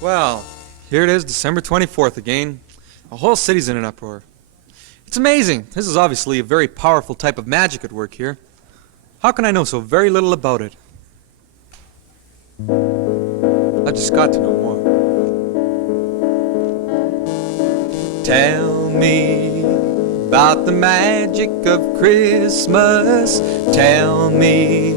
Well, here it is, December 24th again. The whole city's in an uproar. It's amazing. This is obviously a very powerful type of magic at work here. How can I know so very little about it? I just got to know more. Tell me about the magic of Christmas. Tell me,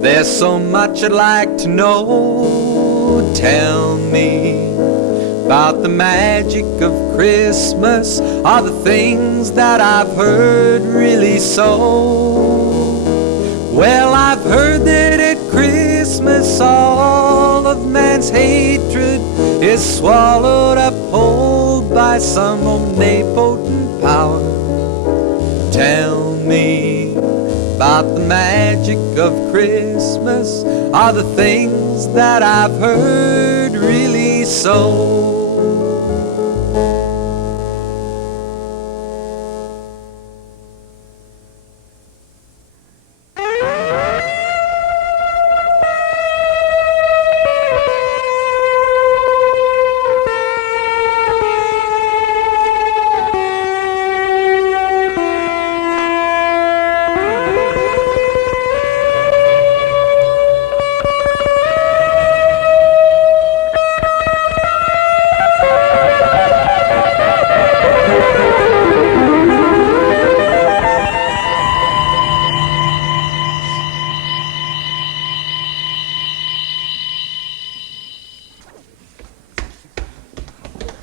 there's so much I'd like to know. Tell me about the magic of Christmas. Are the things that I've heard really so? Well, I've heard that at Christmas all of man's hatred is swallowed up whole by some omnipotent power. Tell me about the magic of Christmas. Are the things that I've heard really so?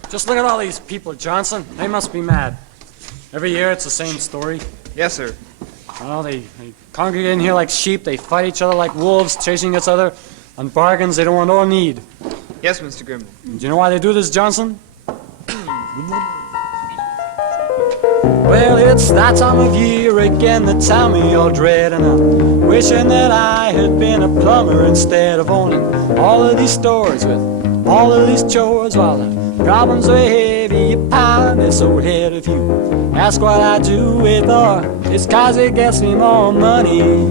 Just look at all these people, Johnson. They must be mad. Every year it's the same story. Yes, sir. Well, they congregate in here like sheep. They fight each other like wolves, chasing each other on bargains they don't want or need. Yes, Mr. Grimley. Do you know why they do this, Johnson? Well, it's that time of year again, the time we all dread, and I'm wishing that I had been a plumber instead of owning all of these stores with all of these chores. While the problems are heavy upon this old head. If you ask what I do it for, it's 'cause it gets me more money.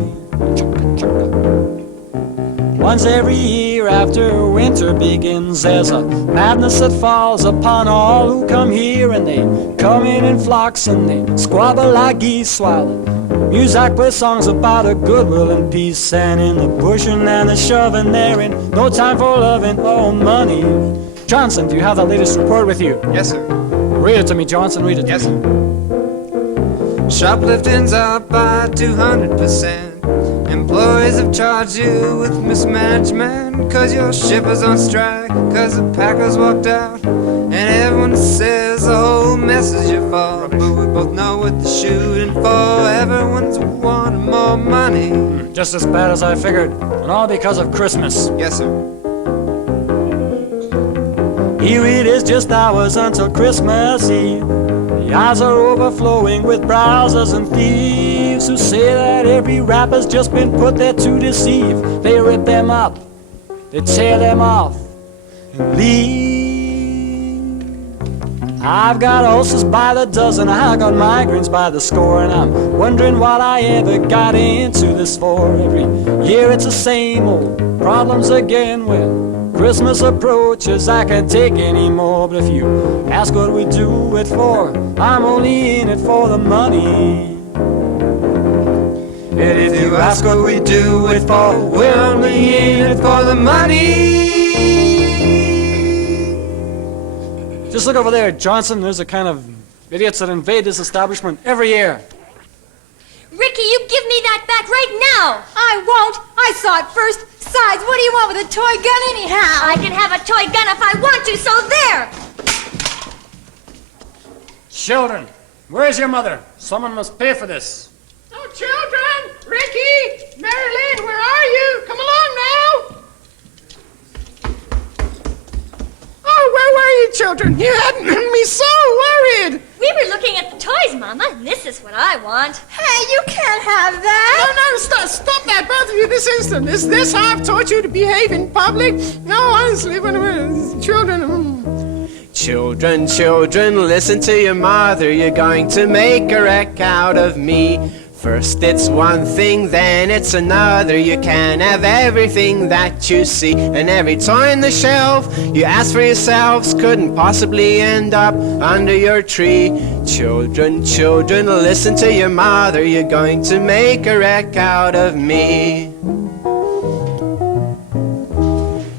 Once every year after winter begins, there's a madness that falls upon all who come here, and they come in flocks and they squabble like geese, while the music plays songs about a goodwill and peace. And in the pushing and the shoving, there ain't no time for loving or money. Johnson, do you have the latest report with you? Yes, sir. Read it to me, Johnson, read it to me. Yes, sir. Shoplifting's up by 200%. Employees have charged you with mismanagement, 'cause your shipper's on strike, 'cause the packers walked out, and everyone says the whole mess is your fault. But we both know what they're shooting for. Everyone's wanting more money. Just as bad as I figured, and all because of Christmas. Yes, sir. Here it is, just hours until Christmas Eve. The eyes are overflowing with browsers and thieves who say that every rapper's just been put there to deceive. They rip them up, they tear them off, and leave. I've got ulcers by the dozen, I got migraines by the score, and I'm wondering what I ever got into this for. Every year it's the same old problems again. When Christmas approaches, I can't take any more. But if you ask what we do it for, I'm only in it for the money. And if you ask what we do it for, we're only in it for the money. Just look over there, Johnson. There's a kind of idiots that invade this establishment every year. Ricky, you give me that back right now! I won't! I saw it first! Besides, what do you want with a toy gun anyhow? I can have a toy gun if I want to, so there! Children, where's your mother? Someone must pay for this. Oh, children! Ricky! Marilyn, where are you? Come along now! Oh, where were you, children? You had me so worried! We were looking at the toys, Mama, and this is what I want. Hey, you can't have that! No, stop that, both of you, this instant. Is this how I've taught you to behave in public? No, honestly, children... Children, listen to your mother. You're going to make a wreck out of me. First it's one thing, then it's another. You can't have everything that you see, and every toy on the shelf you ask for yourselves couldn't possibly end up under your tree. Children, children, listen to your mother. You're going to make a wreck out of me.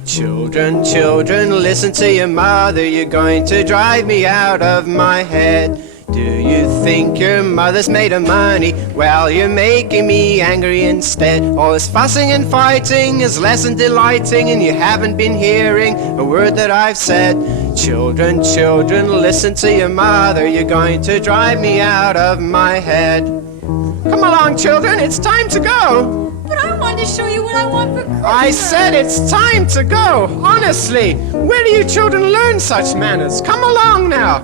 Children, children, listen to your mother. You're going to drive me out of my head. Do you think your mother's made of money? Well, you're making me angry instead. All this fussing and fighting is less than delighting, and you haven't been hearing a word that I've said. Children, children, listen to your mother. You're going to drive me out of my head. Come along, children, it's time to go. But I wanted to show you what I want for Christmas. I said it's time to go, honestly. Where do you children learn such manners? Come along now.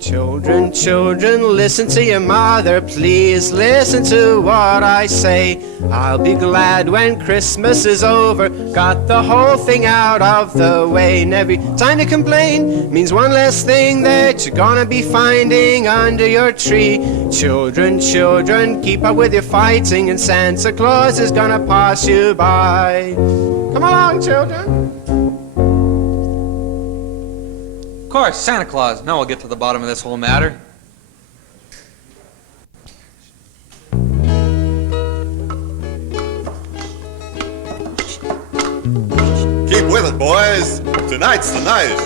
Children, children, listen to your mother. Please listen to what I say. I'll be glad when Christmas is over. Got the whole thing out of the way. And every time to complain means one less thing that you're gonna be finding under your tree. Children, children, keep up with your fighting, and Santa Claus is gonna pass you by. Come along, children. Of course, Santa Claus. Now we'll get to the bottom of this whole matter. Keep with it, boys. Tonight's the night.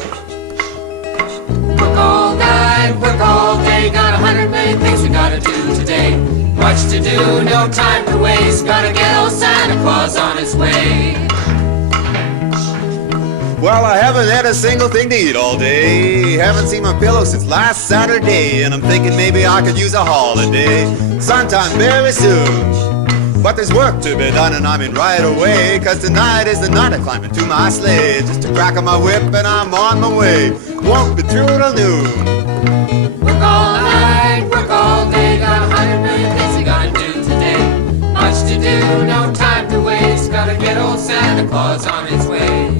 Work all night, work all day. Got 100 million things we gotta do today. Much to do, no time to waste. Gotta get old Santa Claus on his way. Well, I haven't had a single thing to eat all day. Haven't seen my pillow since last Saturday, and I'm thinking maybe I could use a holiday sometime very soon. But there's work to be done, and I'm in right away, 'cause tonight is the night I climb into my sleigh. Just a crack of my whip and I'm on my way. Won't be through till noon. Work all night, work all day. Got 100 million things we gotta do today. Much to do, no time to waste. Gotta get old Santa Claus on his way.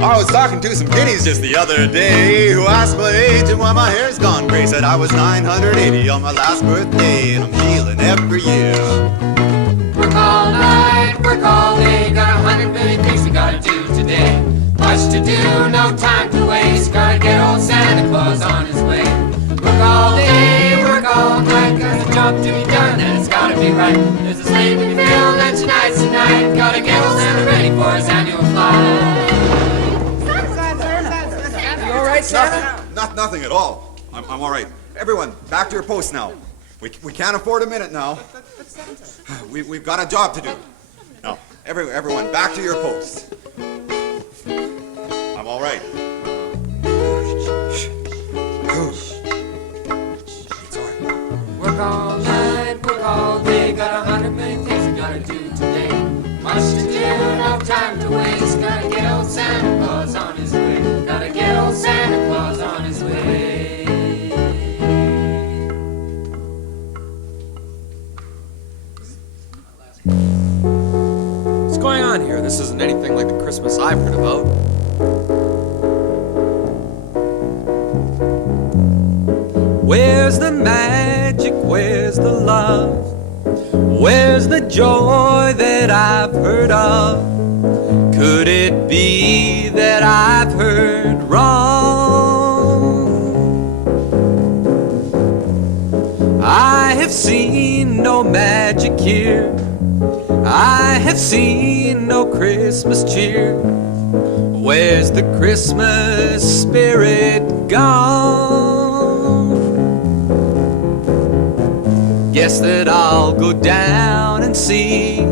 I was talking to some kiddies just the other day who asked my age and why my hair's gone gray. Said I was 980 on my last birthday, and I'm healing every year. Work all night, work all day. Got 100 million things we gotta do today. Much to do, no time to waste. Gotta get old Santa Claus on his way. Work all day, work all night. Got a job to be done and it's gotta be right. There's a sleigh to be filled and tonight's the night. Gotta get old Santa ready for his annual flight. Nothing at all. I'm all right. Everyone, back to your posts now. We can't afford a minute now. We've got a job to do. Now, everyone, back to your posts. I'm all right. It's all right. Work all night, work all day. Got 100 million things we gotta do today. Much to do, no time to waste. Gotta get old Santa Claus on his way. Gotta get old Santa Claus on his way. What's going on here? This isn't anything like the Christmas I've heard about. Where's the magic? Where's the love? Where's the joy that I've heard of? Could it be that I've heard wrong? I have seen no magic here. I have seen no Christmas cheer. Where's the Christmas spirit gone? Guess that I'll go down and see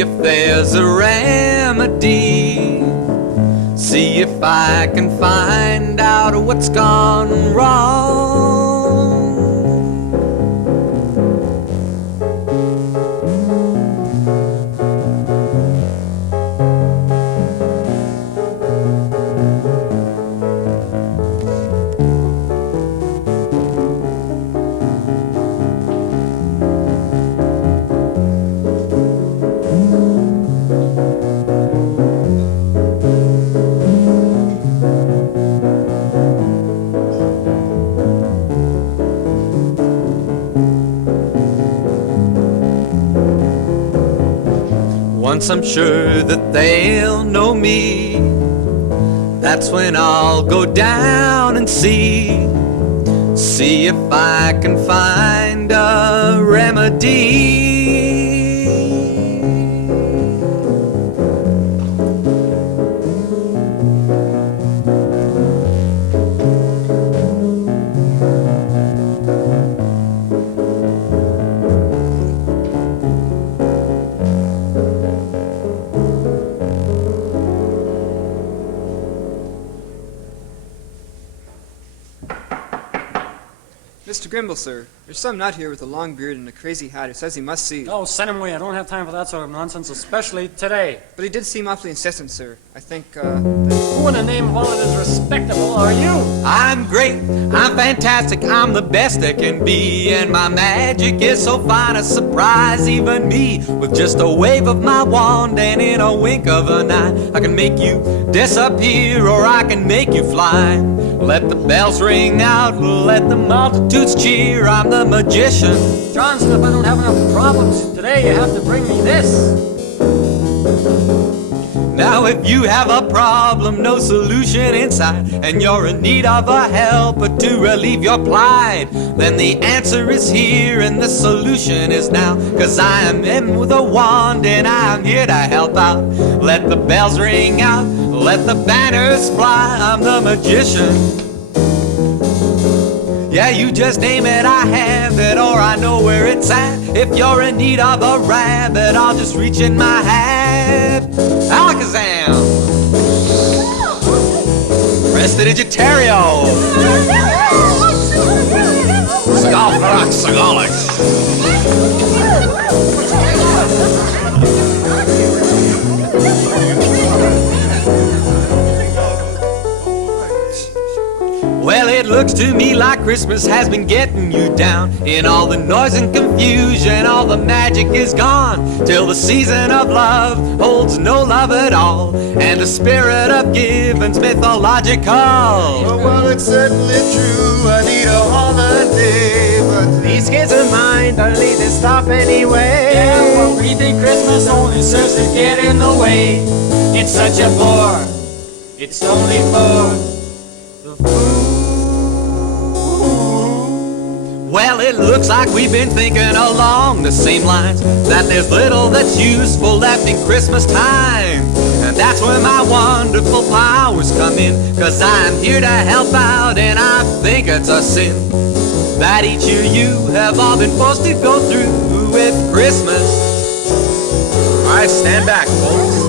if there's a remedy. See if I can find out what's gone wrong. once I'm sure that they'll know me, that's when I'll go down and see if I can find a remedy. Mr. Grimble, sir. There's some nut here with a long beard and a crazy hat who says he must see you. Oh, send him away. I don't have time for that sort of nonsense, especially today. But he did seem awfully insistent, sir. I think, Who in the name of all that is respectable are you? I'm great, I'm fantastic, I'm the best that can be, and my magic is so fine a surprise even me. With just a wave of my wand and in a wink of an eye, I can make you disappear or I can make you fly. Let the bells ring out, let the multitudes cheer, I'm the magician. Johnson, if I don't have enough problems today, you have to bring me this. Now if you have a problem, no solution inside, and you're in need of a helper to relieve your plight, then the answer is here and the solution is now, 'cause I am him with a wand and I'm here to help out. Let the bells ring out, let the banners fly, I'm the magician. Yeah, you just name it, I have it, or I know where it's at. If you're in need of a rabbit, I'll just reach in my hat. Alakazam! Prestidigitario! Skullfrock Well, it looks to me like Christmas has been getting you down. In all the noise and confusion, all the magic is gone, till the season of love holds no love at all, and the spirit of giving's mythological. Well, it's certainly true, I need a holiday, but these kids of mine don't need to stop anyway. Yeah, what we think Christmas only serves to get in the way. It's such a bore. It's only for the food. Well, it looks like we've been thinking along the same lines, that there's little that's useful left in Christmas time. And that's where my wonderful powers come in, 'cause I'm here to help out, and I think it's a sin that each year you have all been forced to go through with Christmas. All right, stand back, folks.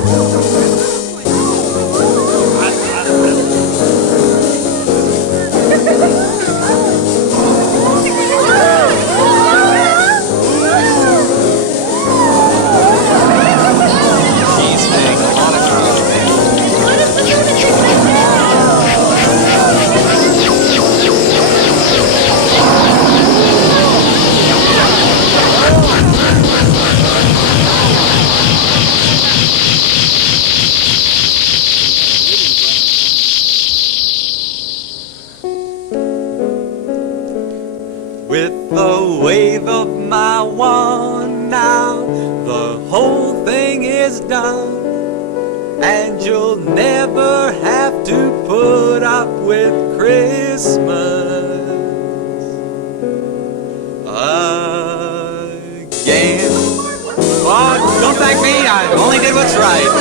With the wave of my wand now, the whole thing is done, and you'll never have to put up with Christmas again. Oh, don't thank me, I only did what's right.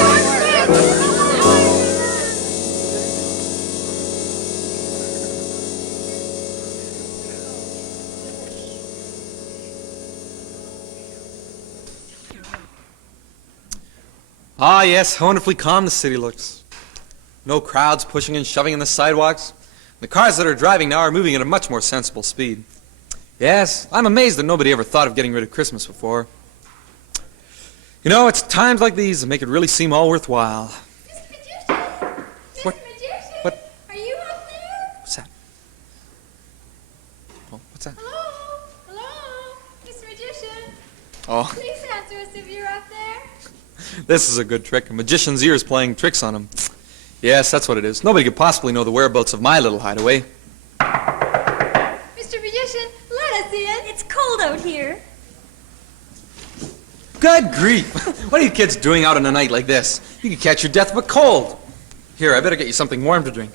Ah, yes, how wonderfully calm the city looks. No crowds pushing and shoving in the sidewalks. The cars that are driving now are moving at a much more sensible speed. Yes, I'm amazed that nobody ever thought of getting rid of Christmas before. You know, it's times like these that make it really seem all worthwhile. Mr. Magician! What? Mr. Magician! What? Are you up there? What's that? Oh, what's that? Hello? Hello? Mr. Magician? Oh, Please answer us if you're up there. this is a good trick. A magician's ear is playing tricks on him. Yes, that's what it is. Nobody could possibly know the whereabouts of my little hideaway. Mr. Magician, let us in. It's cold out here. Good grief! What are you kids doing out on a night like this? You could catch your death of a cold. Here, I better get you something warm to drink.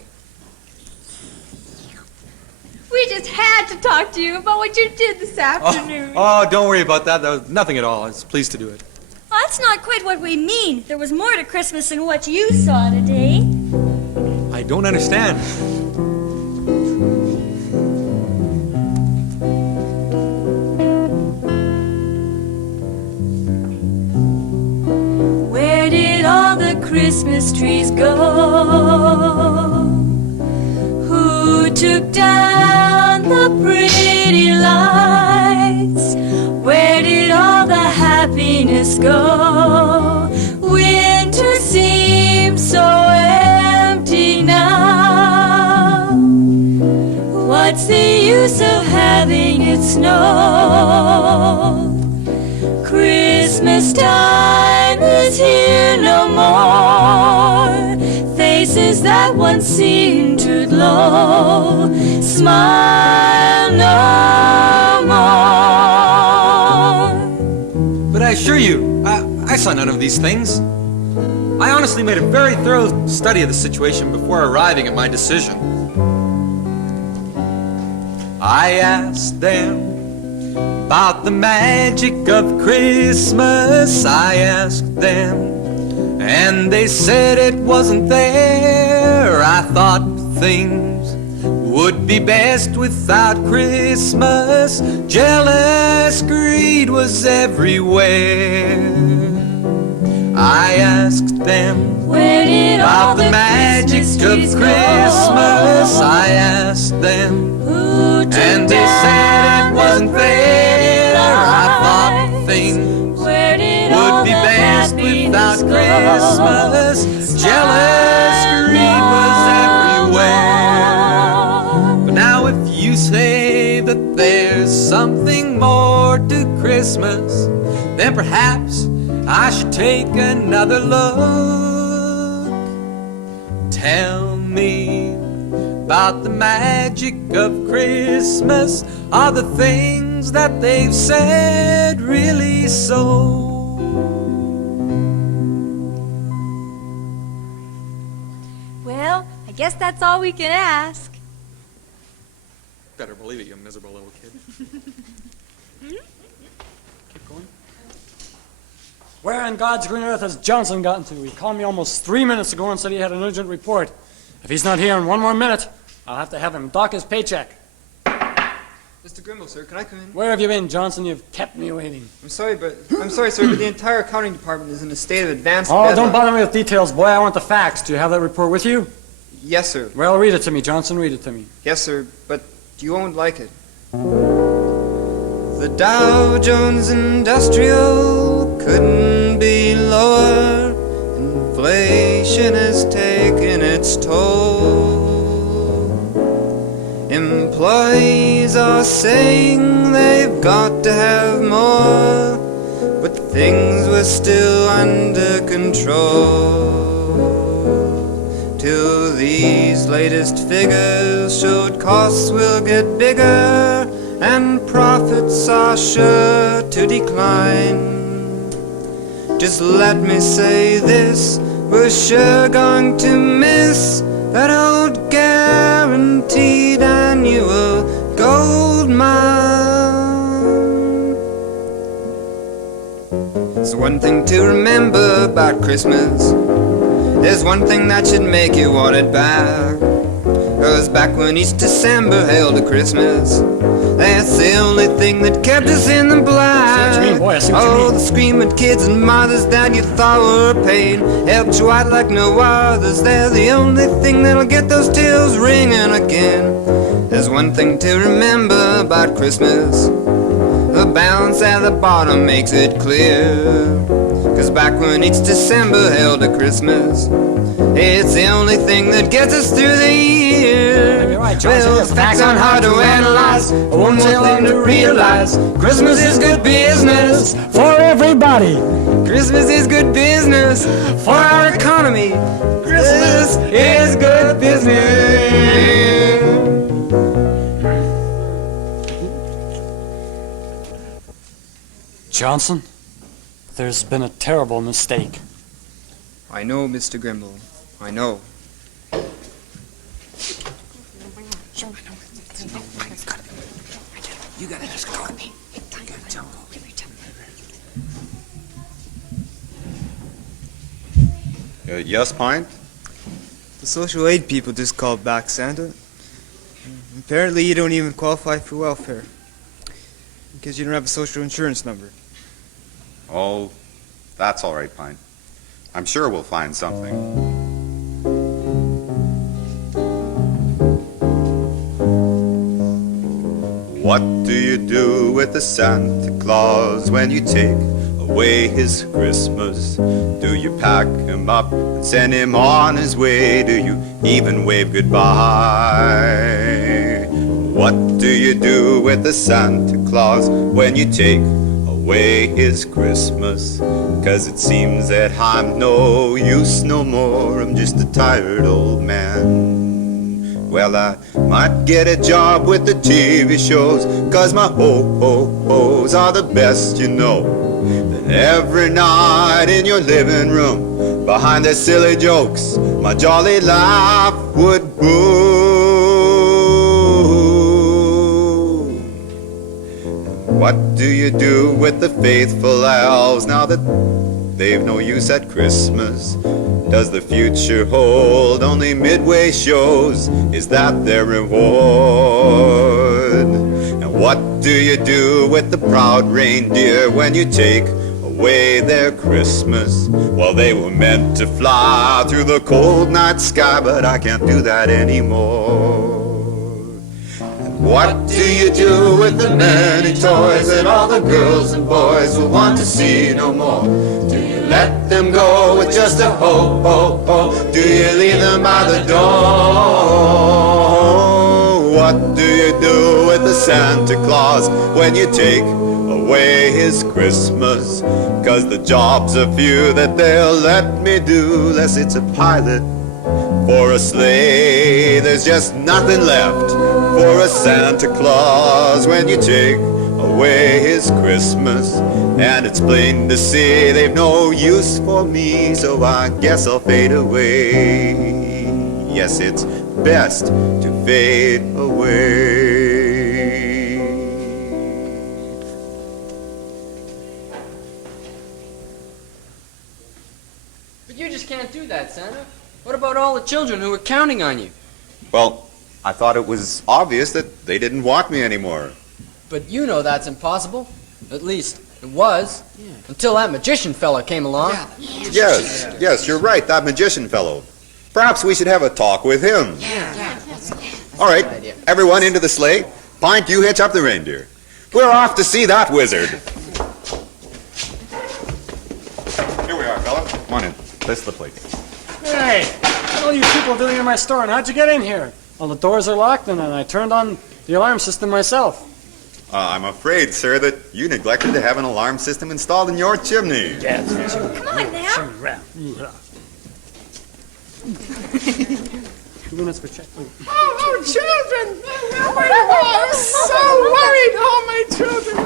We just had to talk to you about what you did this afternoon. Oh, don't worry about that. That was nothing at all. I was pleased to do it. Well, that's not quite what we mean. There was more to Christmas than what you saw today. I don't understand. Where did all the Christmas trees go? Who took down the pretty lights? Where did all the happiness go? Winter seems so empty now. What's the use of having it snow? Christmas time is here no more. Faces that once seemed to glow smile no more. But I assure you, I saw none of these things. I honestly made a very thorough study of the situation before arriving at my decision. I asked them about the magic of Christmas. I asked them, and they said it wasn't there. I thought things would be best without Christmas. Jealous greed was everywhere. I asked them Where did all about the magic of Christmas trees Christmas. go? I asked them, Who took and they said down it wasn't the there. I thought lights? things Where did all would be the best happiness without go? Christmas. Jealous greed was everywhere. But now if you say that there's something more to Christmas, then perhaps I should take another look. Tell me about the magic of Christmas. Are the things that they've said really so? Well, I guess that's all we can ask. Better believe it, you miserable little kid. Keep going. Where on God's green earth has Johnson gotten to? He called me almost 3 minutes ago and said he had an urgent report. If he's not here in 1 more minute, I'll have to have him dock his paycheck. Mr. Grimble, sir, can I come in? Where have you been, Johnson? You've kept me waiting. I'm sorry, sir, but the entire accounting department is in a state of advanced Oh, bedlam. don't bother me with details, boy. I want the facts. Do you have that report with you? Yes, sir. Well, read it to me, Johnson. Read it to me. Yes, sir, but you won't like it. The Dow Jones Industrial couldn't be lower. Inflation has taken its toll. Employees are saying they've got to have more, but things were still under control. Till these latest figures showed costs will get bigger and profits are sure to decline. Just let me say this, we're sure going to miss that old guaranteed annual gold mine. It's one thing to remember about Christmas. There's one thing that should make you want it back. 'Cause back when each December hailed a Christmas, that's the only thing that kept us in the black. I see what you mean, boy, I see what you mean. Oh, the screaming kids and mothers that you thought were a pain helped you out like no others. They're the only thing that'll get those tills ringing again. There's one thing to remember about Christmas. The balance at the bottom makes it clear. 'Cause back when each December held a Christmas, it's the only thing that gets us through the year. You're right, Johnson. Well, facts aren't hard to analyze. One more thing to realize: Christmas is good business For everybody. Christmas is good business for our economy. Christmas is good business. Johnson, There's been a terrible mistake. I know, Mr. Grimble. I know. You gotta just go. Yes, Pine? The social aid people just called back, Santa. Apparently you don't even qualify for welfare. Because you don't have a social insurance number. Oh, that's all right, Pine. I'm sure we'll find something. What do you do with the Santa Claus when you take away his Christmas? Do you pack him up and send him on his way? Do you even wave goodbye? What do you do with the Santa Claus when you take away his Christmas? 'Cause it seems that I'm no use no more. I'm just a tired old man. Well, I might get a job with the TV shows, 'cause my ho-ho-hos are the best, you know. Then every night in your living room, behind their silly jokes, my jolly laugh would boom. What do you do with the faithful elves now that they've no use at Christmas? Does the future hold only midway shows? Is that their reward? And what do you do with the proud reindeer when you take away their Christmas? Well, they were meant to fly through the cold night sky, but I can't do that anymore. And what do you do with the many toys that all the girls and boys will want to see no more? Do you let them go with just a ho, ho, ho? Do you leave them by the door? What do you do with the Santa Claus when you take away his Christmas? 'Cause the job's a few that they'll let me do, less it's a pilot for a sleigh. There's just nothing left for a Santa Claus when you take away his Christmas. And it's plain to see they've no use for me, so I guess I'll fade away. Yes, it's best to fade away. But you just can't do that, Santa. What about all the children who were counting on you? Well, I thought it was obvious that they didn't want me anymore. But you know that's impossible. At least, it was. Until that magician fella came along. Yes, you're right, that magician fellow. Perhaps we should have a talk with him. All right, everyone into the sleigh. Pint, you hitch up the reindeer. We're off to see that wizard. Here we are, fella. Come on in. Place the plate. Hey, what are you people doing in my store, and how'd you get in here? Well, the doors are locked, and I turned on the alarm system myself. I'm afraid, sir, that you neglected to have an alarm system installed in your chimney. Yes. Come on now. 2 minutes for check. Oh, children! Oh, I'm so worried. Oh, my children.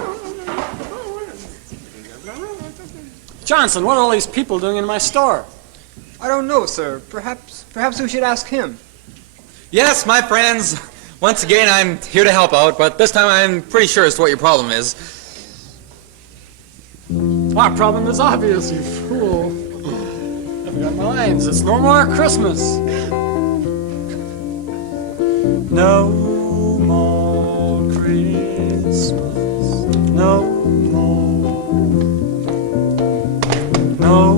Johnson, what are all these people doing in my store? I don't know, sir. Perhaps we should ask him. Yes, my friends. Once again, I'm here to help out, but this time I'm pretty sure as to what your problem is. Our problem is obvious, you fool. I've got my lines. It's no more Christmas. No more Christmas. No more. No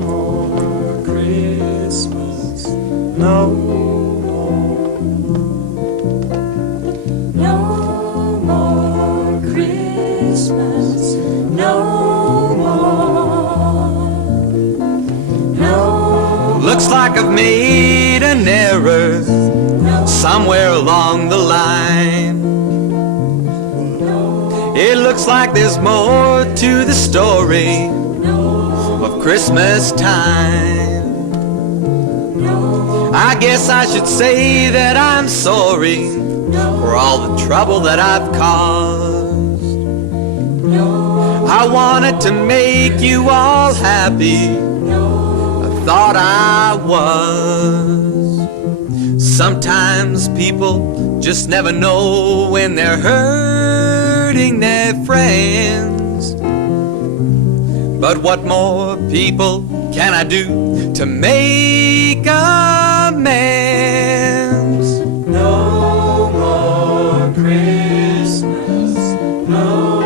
more Christmas. No more. No more Christmas. No more. No. Looks like I've made an error somewhere along the line. It looks like there's more to the story of Christmas time. I guess I should say that I'm sorry for all the trouble that I've caused. I wanted to make you all happy. I thought I was. Sometimes people just never know when they're hurting their friends. But what more people can I do to make amends? No more Christmas, no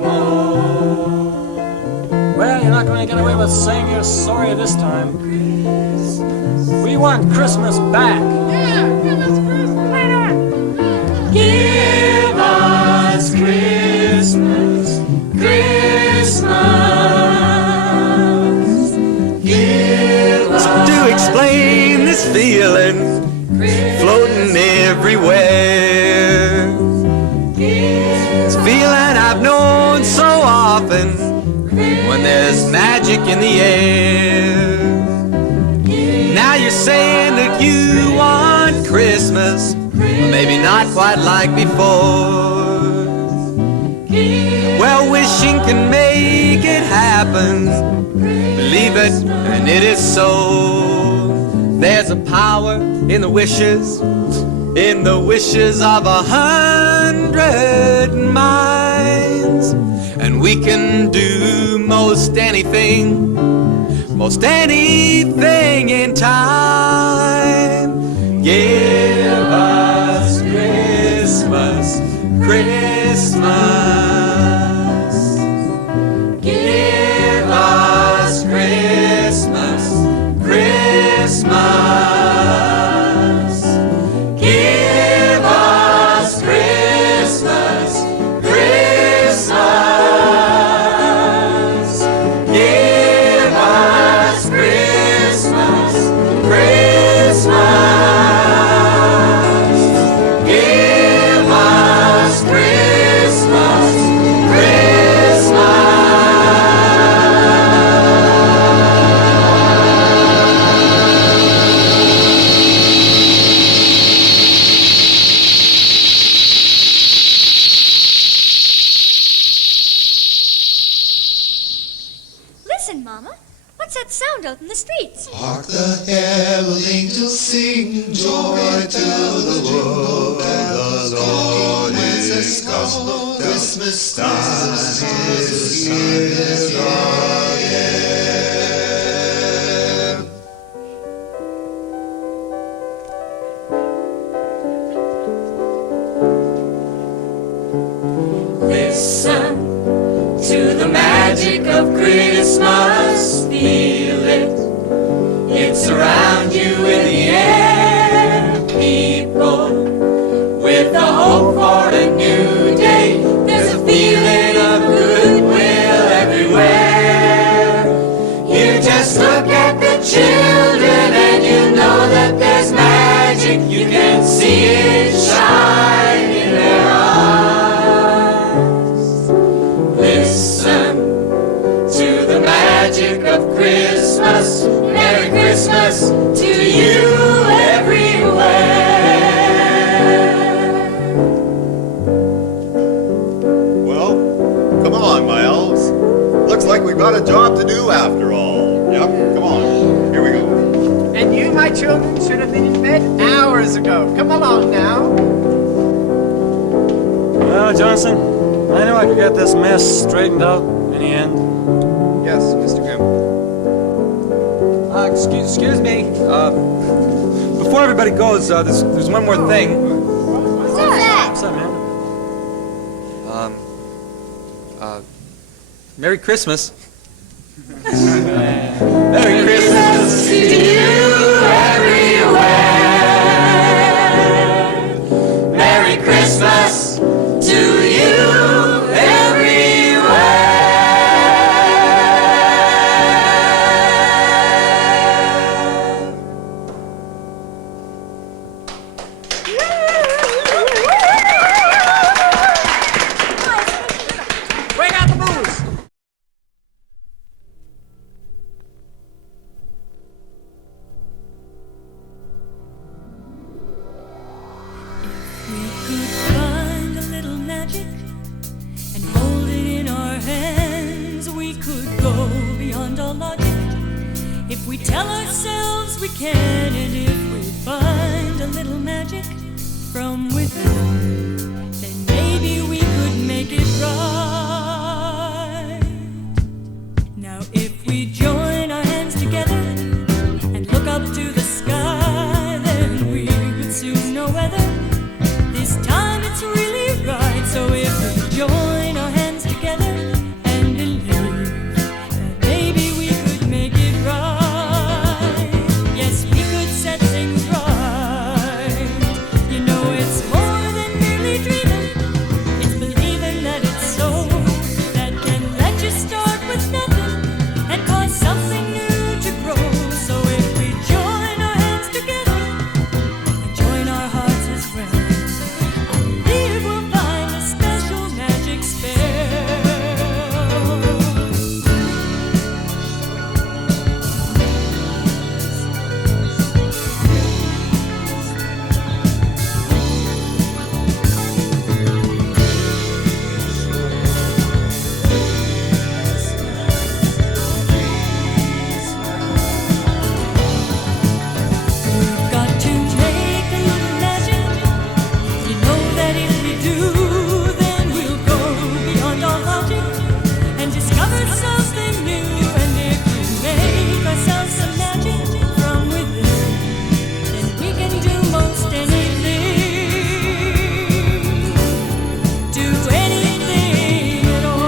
more. Well, you're not going to get away with saying you're sorry this time. We want Christmas back. Yeah, give us Christmas. Why not? Give us Christmas, Christmas. Give us. To explain this feeling floating everywhere. It's a feeling I've known so often when there's magic in the air. Now you're saying that you want Christmas, maybe not quite like before. Well, wishing can make it happen. Believe it, and it is so. There's a power in the wishes of 100 minds. And we can do most anything in time. Give us Christmas, Christmas. Give us Christmas, Christmas. Give us Christmas, Christmas. Give us Christmas, Christmas. Give us Christmas, Listen, Mama. What's that sound out in the streets? Hark the herald angels sing, joy to the world, the Lord is come, Christmas time is here again. Listen to the magic of Christmas, feel it. It's around you in the air, people. With the hope for a new day, there's a feeling of goodwill everywhere. You just look at the children and you know that there's magic. You can see it shine in their eyes. Listen to the magic of Christmas. Merry Christmas to you everywhere. Well, come on, my elves. Looks like we've got a job to do after all. Yep, come on. Here we go. And you, my children, should have been in bed hours ago. Come along now. Well, Johnson, I know I could get this mess straightened out in the end. Yes, Mr. Grimm. Excuse me. Before everybody goes, there's one more thing. What's that? What's up, man? Merry Christmas. Merry Christmas To you everywhere. Merry Christmas to you everywhere. Bring out the booze. ourselves we can, and if we find a little magic from within, then maybe we could make it right. Now if we join our hands together and look up to the sky, then we could soon know whether this time it's really right. So if we join our hands together and believe that maybe we could make it right, yes, we could set things right. You know, it's more than merely dreaming, it's believing that it's so, that can let you start with nothing and cause something new to grow. So if we join our hands together and join our hearts as well, I believe we'll find a special magic spell. We've got to make a little magic. You know that if we do, then we'll go beyond our logic and discover something new. And if we make ourselves some magic from within, then we can do most anything, do anything at all.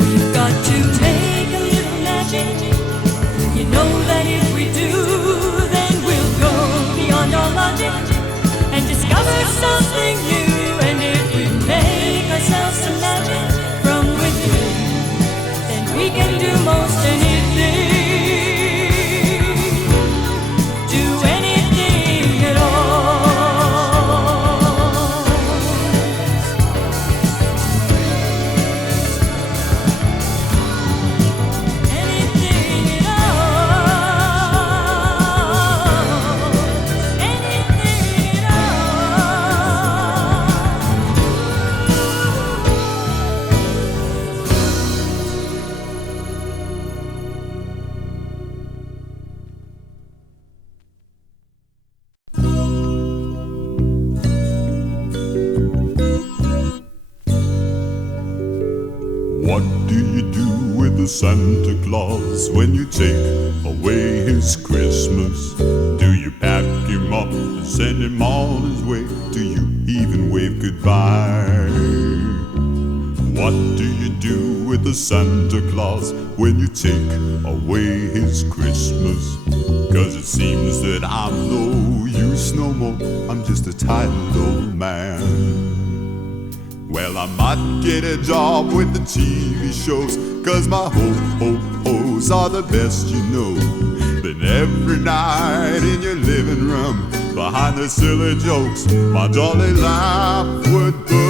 We've got to make a little magic. You know that if we do, then we'll go beyond our logic and discover something new. And if we make ourselves some magic from within, then we can do most anything, do anything at all. Anything at all. Anything at What do you do with the Santa Claus when you take away his Christmas? Do you pack him up and send him on his way? Do you even wave goodbye? What do you do with the Santa Claus when you take away his Christmas? 'Cause it seems that I'm no use no more, I'm just a tired old man. Well, I might get a job with the TV shows, 'cause my ho-ho-hos are the best you know. Then every night in your living room, behind the silly jokes, my jolly laugh would go.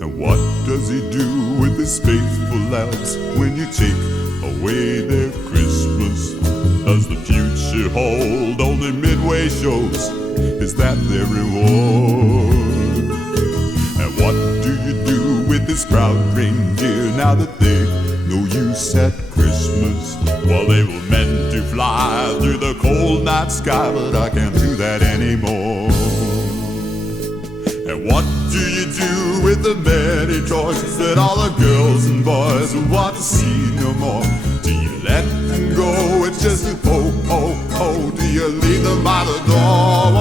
And what does he do with his faithful elves when you take away their Christmas? Does the future hold only midway shows? Is that their reward? And what do you do with this proud reindeer now that they've no use at Christmas? Well, they were meant to fly through the cold night sky, but I can't do that anymore. And what do you do with the many toys that all the girls and boys want to see no more? Do you let them go? It's just a ho, ho, ho. Do you leave them by the door?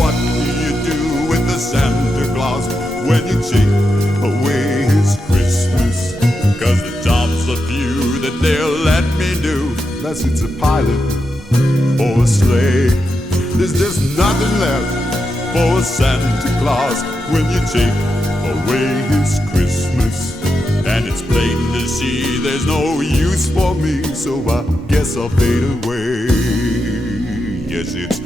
What do you do with the Santa Claus when you take away his Christmas? 'Cause the jobs are few that they'll let me do, unless it's a pilot or a slave. There's just nothing left for Santa Claus when you take away his Christmas. And it's plain to see there's no use for me, so I guess I'll fade away. Yes, it's